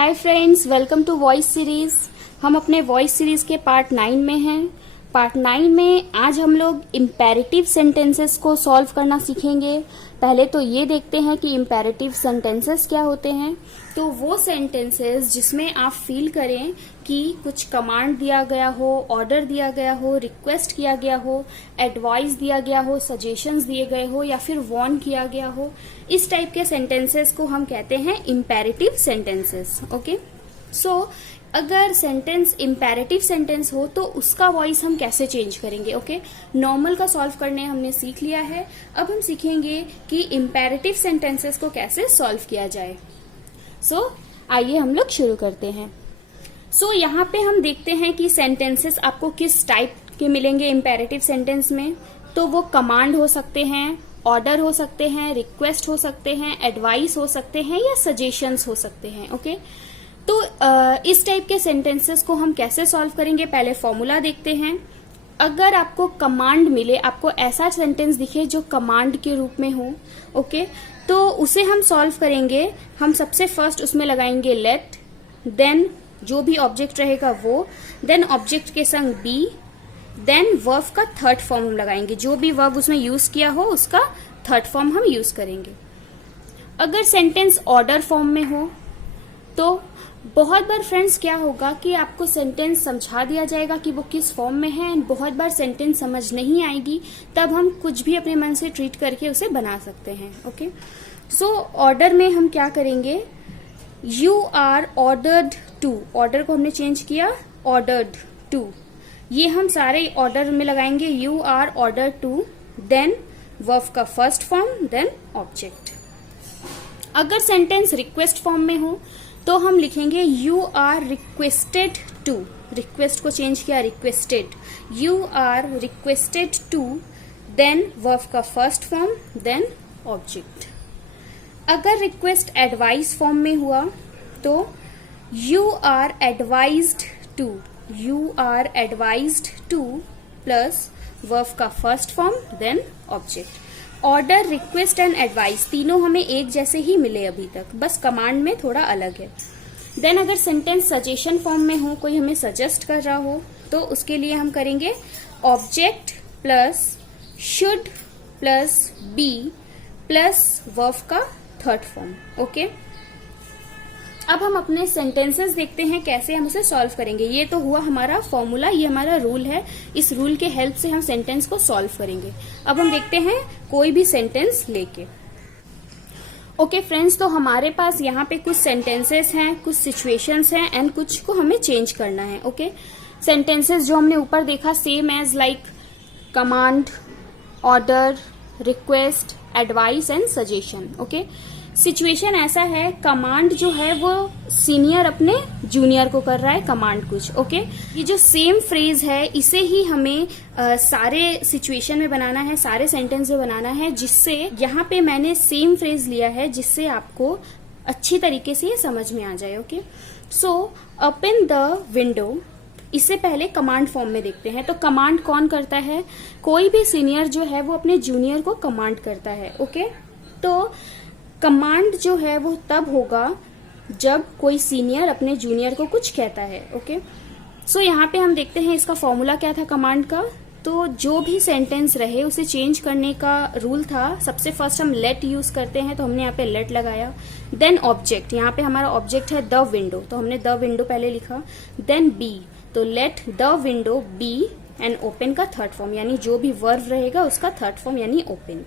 Hi friends, welcome to voice series. हम अपने voice series के पार्ट 9 में हैं। पार्ट 9 में आज हम लोग इम्पेरेटिव सेंटेंसेस को सॉल्व करना सीखेंगे। पहले तो ये देखते हैं कि इम्पेरेटिव सेंटेंसेस क्या होते हैं। तो वो सेंटेंसेस जिसमें आप फील करें कि कुछ कमांड दिया गया हो, ऑर्डर दिया गया हो, रिक्वेस्ट किया गया हो, एडवाइस दिया गया हो, सजेशंस दिए गए हो या फिर वार्न किया गया हो, इस टाइप के सेंटेंसेस को हम कहते हैं इम्पेरेटिव सेंटेंसेस। ओके, सो अगर सेंटेंस इम्पेरेटिव सेंटेंस हो तो उसका वॉइस हम कैसे चेंज करेंगे। ओके, नॉर्मल का सॉल्व करने हमने सीख लिया है। अब हम सीखेंगे कि इम्पेरेटिव सेंटेंसेस को कैसे सॉल्व किया जाए। सो आइए हम लोग शुरू करते हैं। सो यहाँ पे हम देखते हैं कि सेंटेंसेस आपको किस टाइप के मिलेंगे इम्पेरेटिव सेंटेंस में। तो वो कमांड हो सकते हैं, ऑर्डर हो सकते हैं, रिक्वेस्ट हो सकते हैं, एडवाइस हो सकते हैं या सजेशंस हो सकते हैं। ओके, तो इस टाइप के सेंटेंसेस को हम कैसे सॉल्व करेंगे, पहले फॉर्मूला देखते हैं। अगर आपको कमांड मिले, आपको ऐसा सेंटेंस दिखे जो कमांड के रूप में हो, ओके, तो उसे हम सॉल्व करेंगे। हम सबसे फर्स्ट उसमें लगाएंगे लेट, देन जो भी ऑब्जेक्ट रहेगा वो, देन ऑब्जेक्ट के संग बी, देन वर्ब का थर्ड फॉर्म हम लगाएंगे। जो भी वर्ब उसमें यूज किया हो उसका थर्ड फॉर्म हम यूज करेंगे। अगर सेंटेंस ऑर्डर फॉर्म में हो तो बहुत बार फ्रेंड्स क्या होगा कि आपको सेंटेंस समझा दिया जाएगा कि वो किस फॉर्म में है, एंड बहुत बार सेंटेंस समझ नहीं आएगी, तब हम कुछ भी अपने मन से ट्रीट करके उसे बना सकते हैं। ओके, सो ऑर्डर में हम क्या करेंगे, you are ordered to, order को हमने चेंज किया ऑर्डर्ड टू, ये हम सारे ऑर्डर में लगाएंगे। You are ordered to, then verb का फर्स्ट फॉर्म, देन ऑब्जेक्ट। अगर सेंटेंस रिक्वेस्ट फॉर्म में हो तो हम लिखेंगे you are requested to, request को चेंज किया requested, you are requested to, then verb का फर्स्ट फॉर्म, देन ऑब्जेक्ट। अगर रिक्वेस्ट एडवाइस फॉर्म में हुआ तो you are advised to, you are advised to plus verb का first form, then object. Order, request and advice तीनों हमें एक जैसे ही मिले अभी तक, बस कमांड में थोड़ा अलग है। देन अगर सेंटेंस सजेशन फॉर्म में हो, कोई हमें सजेस्ट कर रहा हो, तो उसके लिए हम करेंगे object plus should plus be plus verb का थर्ड फॉर्म। ओके, अब हम अपने सेंटेंसेस देखते हैं कैसे हम उसे सॉल्व करेंगे। ये तो हुआ हमारा फॉर्मूला, ये हमारा रूल है। इस रूल के हेल्प से हम सेंटेंस को सॉल्व करेंगे। अब हम देखते हैं कोई भी सेंटेंस लेके। ओके फ्रेंड्स, तो हमारे पास यहाँ पे कुछ सेंटेंसेस हैं, कुछ सिचुएशंस हैं एंड कुछ को हमें चेंज करना है। ओके, सेंटेंसेस जो हमने ऊपर देखा same as like command, order, request, advice and suggestion. Okay, situation ऐसा है, कमांड जो है वो सीनियर अपने जूनियर को कर रहा है कमांड कुछ। ओके, ये जो सेम फ्रेज है इसे ही हमें सारे सिचुएशन में बनाना है, सारे सेंटेंस में बनाना है, जिससे यहाँ पे मैंने सेम फ्रेज लिया है जिससे आपको अच्छी तरीके से ये समझ में आ जाए। Okay, so open the window, इससे पहले कमांड फॉर्म में देखते हैं। तो कमांड कौन करता है, कोई भी सीनियर जो है वो अपने जूनियर को कमांड करता है। ओके, तो कमांड जो है वो तब होगा जब कोई सीनियर अपने जूनियर को कुछ कहता है। ओके, सो यहाँ पे हम देखते हैं इसका फॉर्मूला क्या था कमांड का। तो जो भी सेंटेंस रहे उसे चेंज करने का रूल था, सबसे फर्स्ट हम लेट यूज करते हैं, तो हमने यहाँ पे लेट लगाया। देन ऑब्जेक्ट, यहाँ पे हमारा ऑब्जेक्ट है द विंडो, तो हमने द विंडो पहले लिखा। देन बी, तो let the window be and open का थर्ड फॉर्म, यानी जो भी वर्ब रहेगा उसका थर्ड फॉर्म यानी open.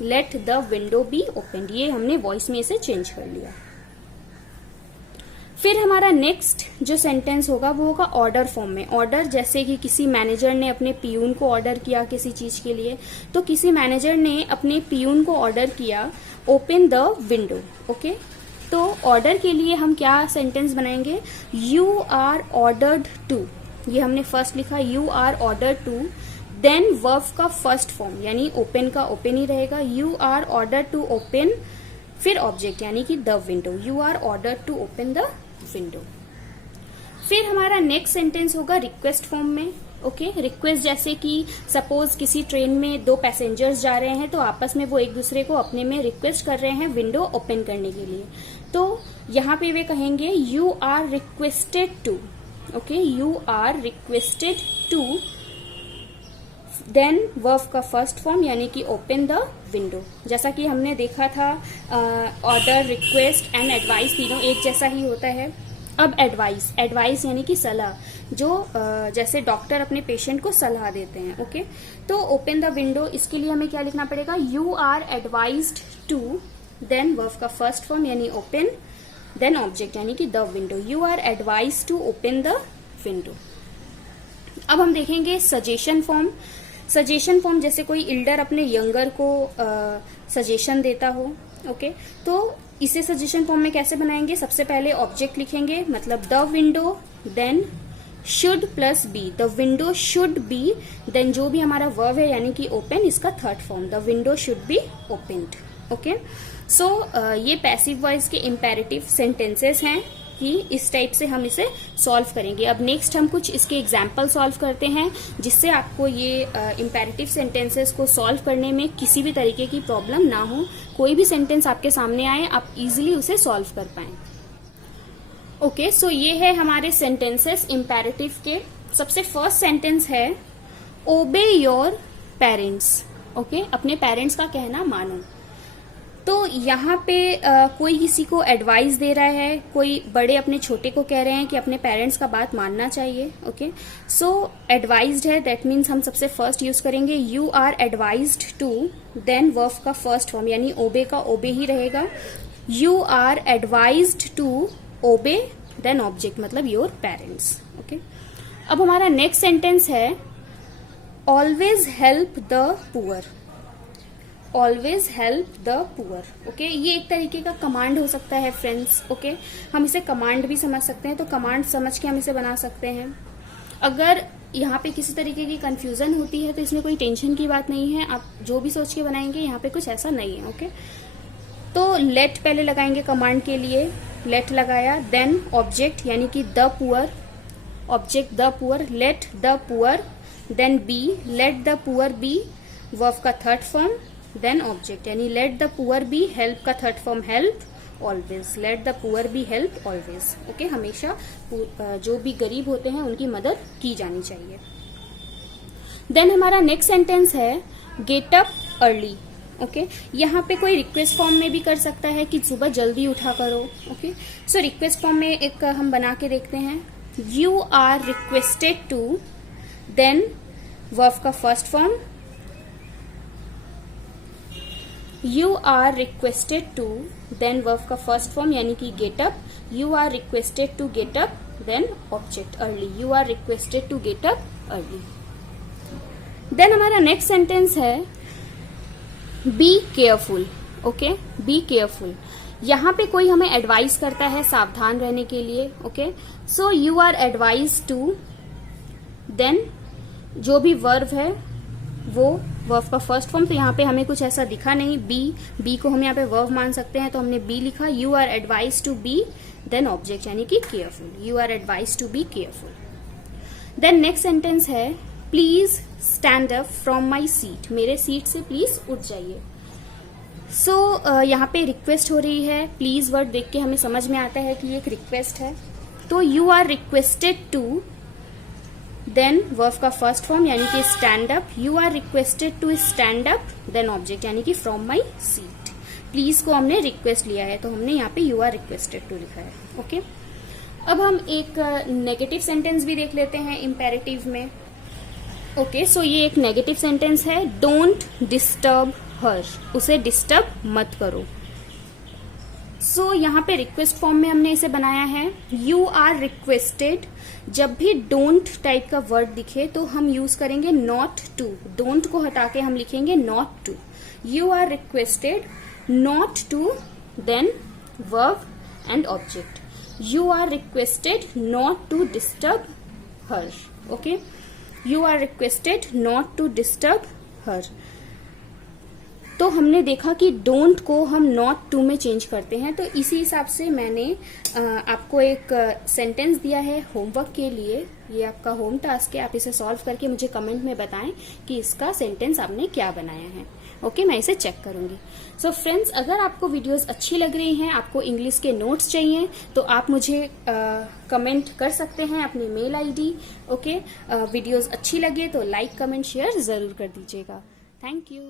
Let the window be open, ये हमने वॉइस में इसे चेंज कर लिया। फिर हमारा नेक्स्ट जो सेंटेंस होगा वो होगा ऑर्डर फॉर्म में। ऑर्डर जैसे कि किसी मैनेजर ने अपने पियून को ऑर्डर किया किसी चीज के लिए, तो किसी मैनेजर ने अपने पियून को ऑर्डर किया ओपन द विंडो। ओके, तो ऑर्डर के लिए हम क्या सेंटेंस बनाएंगे, यू आर ऑर्डर्ड टू, ये हमने फर्स्ट लिखा you are ordered to, then verb का फर्स्ट फॉर्म यानी ओपन का ओपन ही रहेगा, you are ordered to open, फिर ऑब्जेक्ट यानी कि the window, you are ordered to open the window. फिर हमारा नेक्स्ट सेंटेंस होगा रिक्वेस्ट फॉर्म में। ओके रिक्वेस्ट जैसे कि सपोज किसी ट्रेन में दो पैसेंजर्स जा रहे हैं तो आपस में वो एक दूसरे को अपने में रिक्वेस्ट कर रहे हैं विंडो ओपन करने के लिए, तो यहाँ पे वे कहेंगे you are requested to, okay you are requested to, then verb का फर्स्ट फॉर्म यानी कि ओपन द विंडो। जैसा कि हमने देखा था ऑर्डर, रिक्वेस्ट एंड एडवाइस तीनों एक जैसा ही होता है। अब एडवाइस, एडवाइस यानी कि सलाह, जो जैसे डॉक्टर अपने पेशेंट को सलाह देते हैं, ओके तो ओपन द विंडो, इसके लिए हमें क्या लिखना पड़ेगा, you are advised to, then verb का फर्स्ट फॉर्म यानी ओपन, देन ऑब्जेक्ट यानी कि the window, you are advised to open the window. अब हम देखेंगे सजेशन फॉर्म। सजेशन फॉर्म जैसे कोई इल्डर अपने यंगर को सजेशन देता हो, ओके तो इसे सजेशन फॉर्म में कैसे बनाएंगे, सबसे पहले ऑब्जेक्ट लिखेंगे, मतलब the window, then should plus be, the window should be, then जो भी हमारा वर्ब है यानी कि ओपन, इसका third form, the window should be opened. Okay so ये पैसिव वॉइस के इम्पेरेटिव सेंटेंसेस हैं कि इस टाइप से हम इसे सॉल्व करेंगे। अब नेक्स्ट हम कुछ इसके एग्जाम्पल सॉल्व करते हैं जिससे आपको ये इम्पेरेटिव सेंटेंसेस को सॉल्व करने में किसी भी तरीके की प्रॉब्लम ना हो, कोई भी सेंटेंस आपके सामने आए आप इजीली उसे सॉल्व कर पाएं। ओके सो ये है हमारे सेंटेंसेस इम्पेरेटिव के। सबसे फर्स्ट सेंटेंस है ओबे योर पेरेंट्स, ओके अपने पेरेंट्स का कहना मानो। तो यहाँ पे कोई किसी को एडवाइस दे रहा है, कोई बड़े अपने छोटे को कह रहे हैं कि अपने पेरेंट्स का बात मानना चाहिए। ओके सो एडवाइज्ड है, दैट मीन्स हम सबसे फर्स्ट यूज करेंगे you are advised to, then verb का फर्स्ट फॉर्म यानी ओबे का ओबे ही रहेगा, you are advised to obey, then object मतलब योर पेरेंट्स। ओके अब हमारा नेक्स्ट सेंटेंस है always help the poor, always help the poor. Okay ये एक तरीके का कमांड हो सकता है फ्रेंड्स। ओके हम इसे कमांड भी समझ सकते हैं, तो कमांड समझ के हम इसे बना सकते हैं। अगर यहाँ पे किसी तरीके की कंफ्यूजन होती है तो इसमें कोई टेंशन की बात नहीं है, आप जो भी सोच के बनाएंगे यहाँ पे कुछ ऐसा नहीं है। ओके तो लेट पहले लगाएंगे कमांड के लिए, लेट लगाया, देन ऑब्जेक्ट यानी कि the poor, object the poor, let the poor, then be, let the poor be, verb का थर्ड फॉर्म, देन ऑब्जेक्ट यानी let the poor be, help का third form help, always, let the poor be help always. Okay हमेशा जो भी गरीब होते हैं उनकी मदद की जानी चाहिए। देन हमारा नेक्स्ट सेंटेंस है गेट अप अर्ली। ओके यहाँ पे कोई रिक्वेस्ट फॉर्म में भी कर सकता है कि सुबह जल्दी उठा करो। ओके सो रिक्वेस्ट फॉर्म में एक हम बना के देखते हैं, you are requested to, then verb का first form, you are requested to, then verb का फर्स्ट फॉर्म यानी कि get up, you are requested to get up, then object early, you are requested to get up early. Then हमारा next sentence है be careful. Okay be careful, यहाँ पे कोई हमें advice करता है सावधान रहने के लिए। Okay so you are advise to, then जो भी वर्ब है वो वर्ब का फर्स्ट फॉर्म, तो यहाँ पे हमें कुछ ऐसा दिखा नहीं, बी को हम यहाँ पे वर्ब मान सकते हैं तो हमने बी लिखा, you are advise to be, then object यानी कि careful, you are advise to be careful. Then next sentence है please stand up from my seat, मेरे सीट से प्लीज उठ जाइए। सो यहाँ पे रिक्वेस्ट हो रही है, प्लीज वर्ड देख के हमें समझ में आता है कि ये एक रिक्वेस्ट है, तो you are requested to, then verb का फर्स्ट फॉर्म यानी कि stand up, you are requested to stand up, then object यानी कि फ्रॉम माई सीट। प्लीज को हमने रिक्वेस्ट लिया है तो हमने यहाँ पे यू आर रिक्वेस्टेड टू लिखा है। ओके अब हम एक नेगेटिव सेंटेंस भी देख लेते हैं इम्पेरेटिव में। ओके सो ये एक नेगेटिव सेंटेंस है, डोंट डिस्टर्ब हर, उसे डिस्टर्ब मत करो। सो यहाँ पे रिक्वेस्ट फॉर्म में हमने इसे बनाया है, यू आर रिक्वेस्टेड, जब भी डोंट टाइप का वर्ड दिखे तो हम यूज करेंगे नॉट टू, डोंट को हटा के हम लिखेंगे not to, you are requested not to, then verb and object, you are requested not to disturb her. Okay you are requested not to disturb her. तो तो हमने देखा कि डोंट को हम नॉट टू में चेंज करते हैं। तो इसी हिसाब से मैंने आपको एक सेंटेंस दिया है होमवर्क के लिए। ये आपका होम टास्क है, आप इसे सॉल्व करके मुझे कमेंट में बताएं कि इसका सेंटेंस आपने क्या बनाया है। ओके, मैं इसे चेक करूंगी। सो फ्रेंड्स, अगर आपको वीडियोस अच्छी लग रही हैं, आपको इंग्लिश के नोट्स चाहिए, तो आप मुझे कमेंट कर सकते हैं अपनी मेल आईडी। ओके, वीडियोस अच्छी लगे तो लाइक, कमेंट, शेयर जरूर कर दीजिएगा। Thank you.